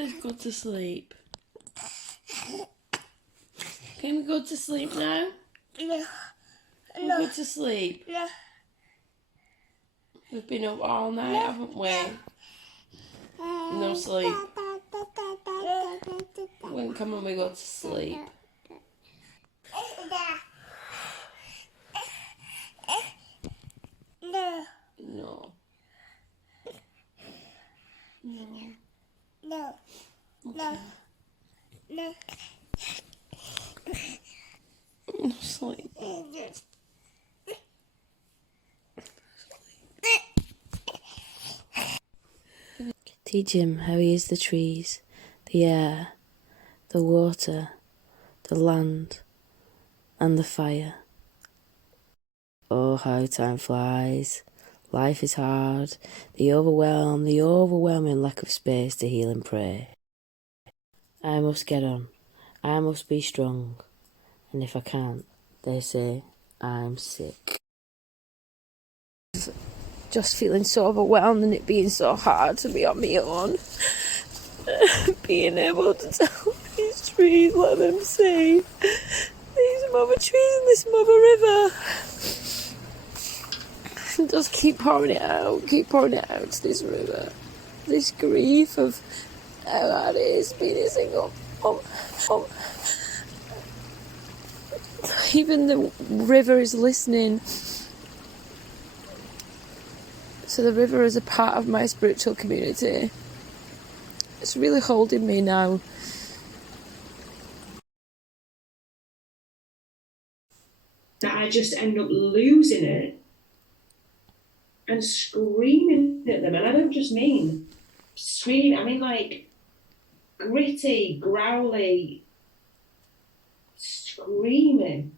let's go to sleep. Can we go to sleep now? No. Can we go to sleep? No. We've been up all night, haven't we? No sleep. When come on, we go to sleep. No. No. No. No. No. No. No sleep. Teach him how he is the trees, the air, the water, the land, and the fire. Oh, how time flies. Life is hard. The overwhelming lack of space to heal and pray. I must get on. I must be strong. And if I can't, they say I'm sick. Just feeling so overwhelmed and it being so hard to be on my own. Being able to tell these trees, let them see. These mother trees in this mother river. And just keep pouring it out to this river. This grief of how hard it is being a single mom. Even the river is listening. So the river is a part of my spiritual community. It's really holding me now. That I just end up losing it and screaming at them. And I don't just mean screaming, I mean like gritty, growly, screaming.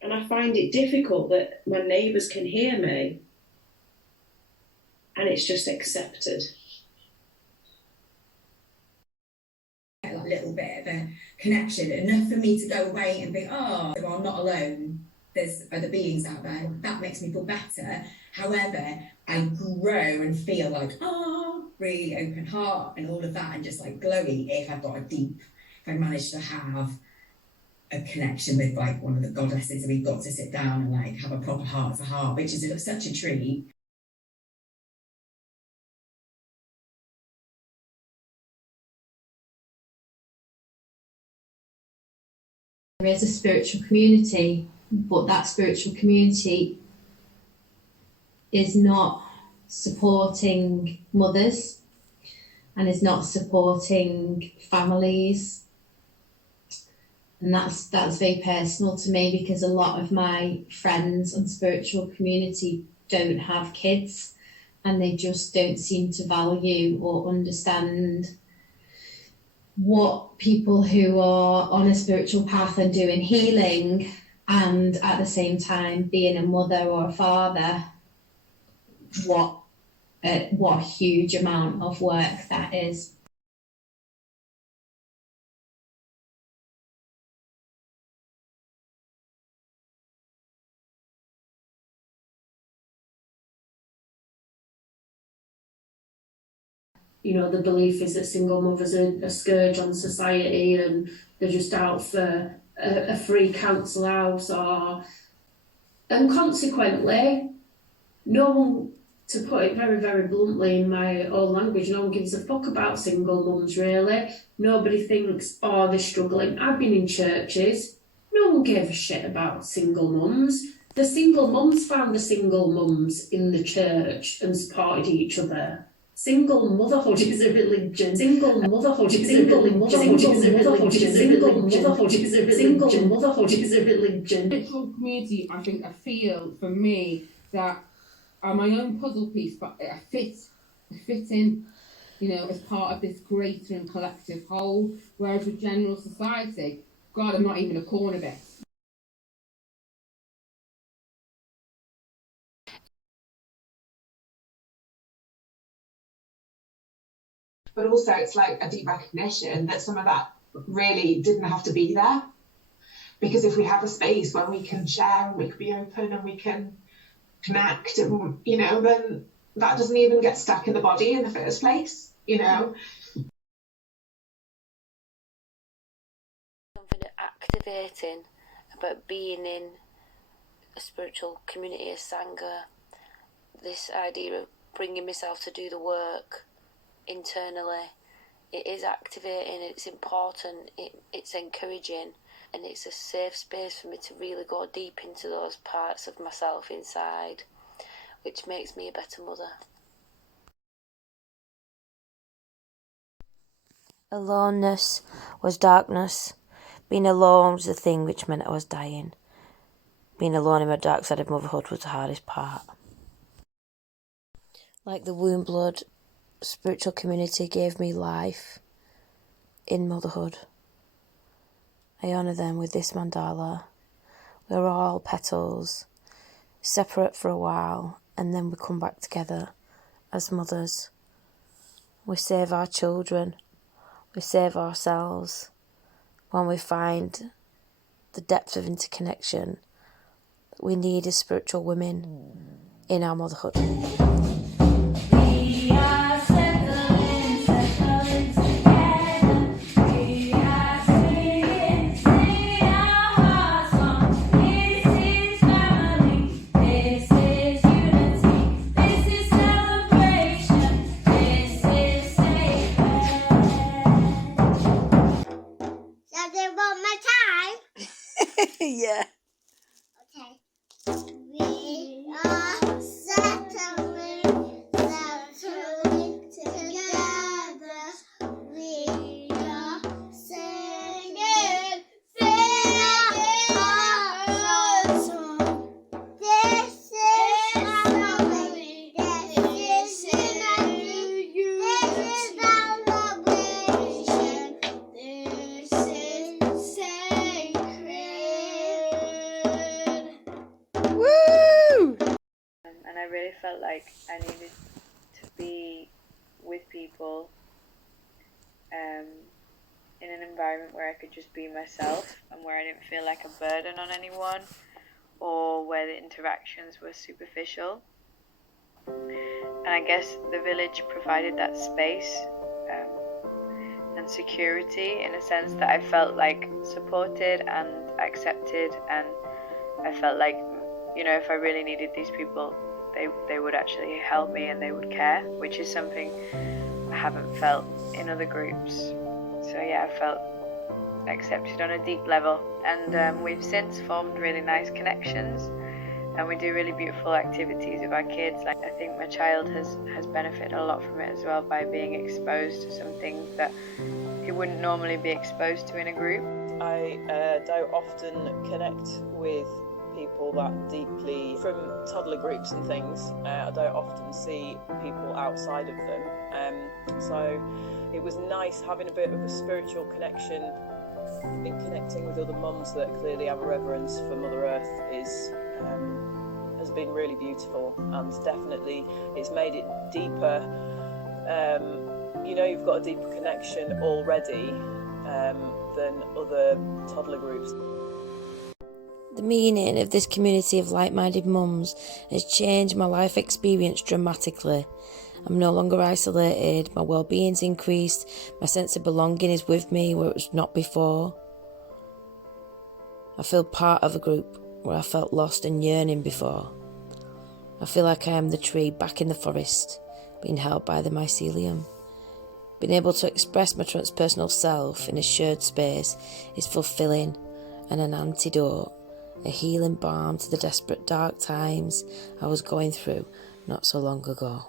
And I find it difficult that my neighbours can hear me and it's just accepted. A little bit of a connection, enough for me to go away and think, oh, I'm not alone. There's other beings out there. That makes me feel better. However, I grow and feel like, really open heart and all of that and just like glowy if I manage to have a connection with like one of the goddesses and we've got to sit down and like have a proper heart to heart, which is such a treat. There is a spiritual community, but that spiritual community is not supporting mothers and is not supporting families. And that's very personal to me because a lot of my friends and spiritual community don't have kids and they just don't seem to value or understand what people who are on a spiritual path and doing healing and at the same time being a mother or a father, what a huge amount of work that is. You know, the belief is that single mothers are a scourge on society and they're just out for a free council house and consequently, no one, to put it very, very bluntly in my own language, no one gives a fuck about single mums really. Nobody thinks, oh, they're struggling. I've been in churches, no one gave a shit about single mums. The single mums found the single mums in the church and supported each other. Single motherhood is a religion. Single motherhood is a religion. Single motherhood is a religion. Single motherhood is a religion. Spiritual community, I feel for me that are my own puzzle piece, but I fit in, you know, as part of this greater and collective whole. Whereas with general society, God, I'm not even a corner bit. But also it's like a deep recognition that some of that really didn't have to be there. Because if we have a space where we can share and we can be open and we can connect and, you know, then that doesn't even get stuck in the body in the first place, you know. Something activating about being in a spiritual community as Sangha, this idea of bringing myself to do the work internally. It is activating, it's important, it's encouraging, and it's a safe space for me to really go deep into those parts of myself inside, which makes me a better mother. Aloneness was darkness. Being alone was the thing which meant I was dying. Being alone in my dark side of motherhood was the hardest part. Like the womb blood, spiritual community gave me life in motherhood. I honour them with this mandala. We're all petals, separate for a while, and then we come back together as mothers. We save our children, we save ourselves when we find the depth of interconnection that we need as spiritual women in our motherhood. We are settling together. We are singing our hearts on. This is family. This is unity. This is celebration. This is sacred. Does it want my time? Yeah. Okay. We are settling together. We are singing our song. This is family. This is unity. This is celebration. This is sacred. Woo! And I really felt like I needed to be with people in an environment where I could just be myself and where I didn't feel like a burden on anyone or where the interactions were superficial. And I guess the village provided that space and security, in a sense that I felt like supported and accepted, and I felt like, you know, if I really needed these people, they would actually help me and they would care, which is something I haven't felt in other groups. So yeah, I felt accepted on a deep level, and we've since formed really nice connections, and we do really beautiful activities with our kids. Like, I think my child has benefited a lot from it as well, by being exposed to some things that he wouldn't normally be exposed to in a group. I don't often connect with people that deeply from toddler groups and things. I don't often see people outside of them, so it was nice having a bit of a spiritual connection in connecting with other mums that clearly have a reverence for Mother Earth has been really beautiful, and definitely it's made it deeper. You know, you've got a deeper connection already than other toddler groups. The meaning of this community of like-minded mums has changed my life experience dramatically. I'm no longer isolated, my well-being's increased, my sense of belonging is with me where it was not before. I feel part of a group where I felt lost and yearning before. I feel like I am the tree back in the forest, being held by the mycelium. Being able to express my transpersonal self in a shared space is fulfilling and an antidote, a healing balm to the desperate dark times I was going through not so long ago.